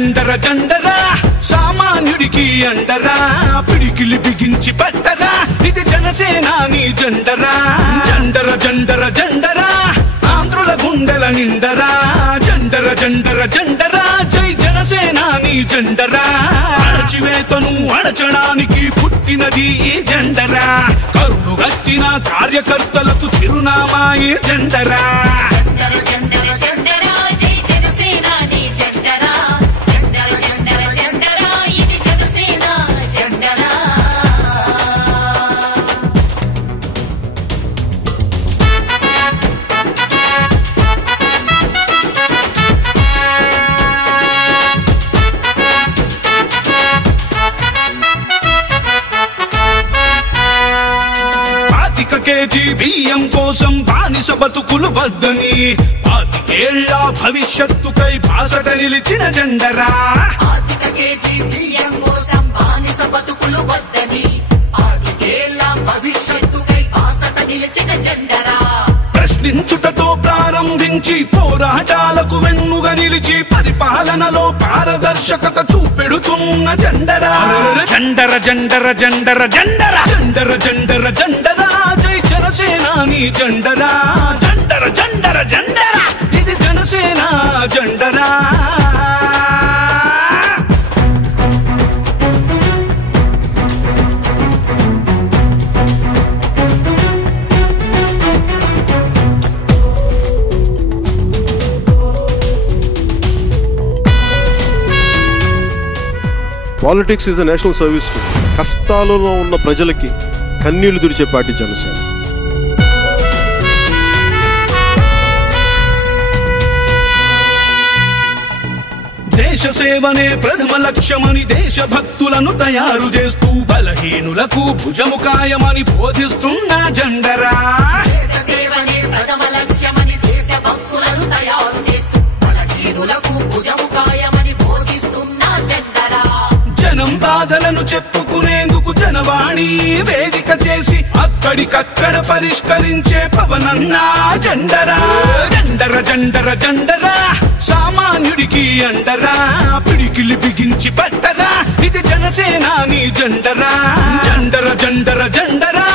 జండర జండరా సామాన్యుడికి అండరా పిడికిలి బిగించి పట్టరా ఇది జనసేనాని జెండరా జండర జండర జండరా ఆంధ్రుల గుండెల నిండరా జండర జండర జండరా జై జనసేనాని జెండరా అణచివేతను అణచడానికి పుట్టినది ఈ జెండరా కరుడు గట్టిన కార్యకర్తలకు చిరునామా ఈ జెండరా కేజీ బియ్యం కోసం బానిస బతుకులు వద్దని 25 ఏళ్ల భవిష్యత్తుకై బాసట నిలిచిన జెండరా కేజీ బియ్యం కోసం బానిస బతుకులు వద్దని 25 ఏళ్ల భవిష్యత్తుకై బాసట నిలిచిన జెండరా ప్రశ్నించుటతో ప్రారంభించి పోరాటాలకు వెన్నుగా నిలిచి పరిపాలనలో పారదర్శకత చూపెడుతున్న జెండరా జండర జండర జండర జండర జండర జండర జండరా జై జనసేనాని జెండరా జండర జండర జండరా ఇది జనసేన జెండరా politics is a national service to కష్టాలలో ఉన్న ప్రజలకి కన్నీళ్లు తుడిచే పార్టీ జనసేన దేశ సేవనే ప్రథమ లక్ష్యమని దేశభక్తులను తయారు చేస్తూ బలహీనులకు భుజము కాయమని బోధిస్తున్న జెండరా దేశ సేవనే ప్రథమ లక్ష్యమని దేశభక్తులను తయారు చేస్తూ బలహీనులకు భుజము కాయమని బోధిస్తున్న జెండరా జనం బాధలను చెప్పుకునేందుకు జనవాణి వేదిక చేసి అక్కడికక్కడ పరిష్కరించే పవనన్నా జెండరా జండర జండర జండరా సామాన్యుడికి అండరా పిడికిలి బిగించి పట్టరా ఇది జనసేనాని జెండరా జండర జండర జండరా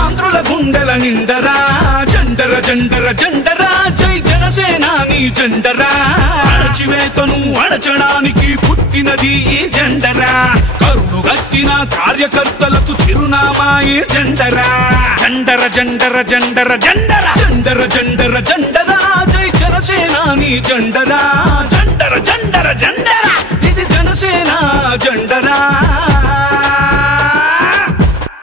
ఆంధ్రుల గుండెల నిండరా జండర జండర జండరా జై జనసేనాని జెండరా అణచివేతను అణచడానికి పుట్టినది ఈ జెండరా కరుడు గట్టిన కార్యకర్తలకు చిరునామా ఈ జెండరా జండర జండర జండర జండర జండర జండర జండరా జై జనసేనాని జెండరా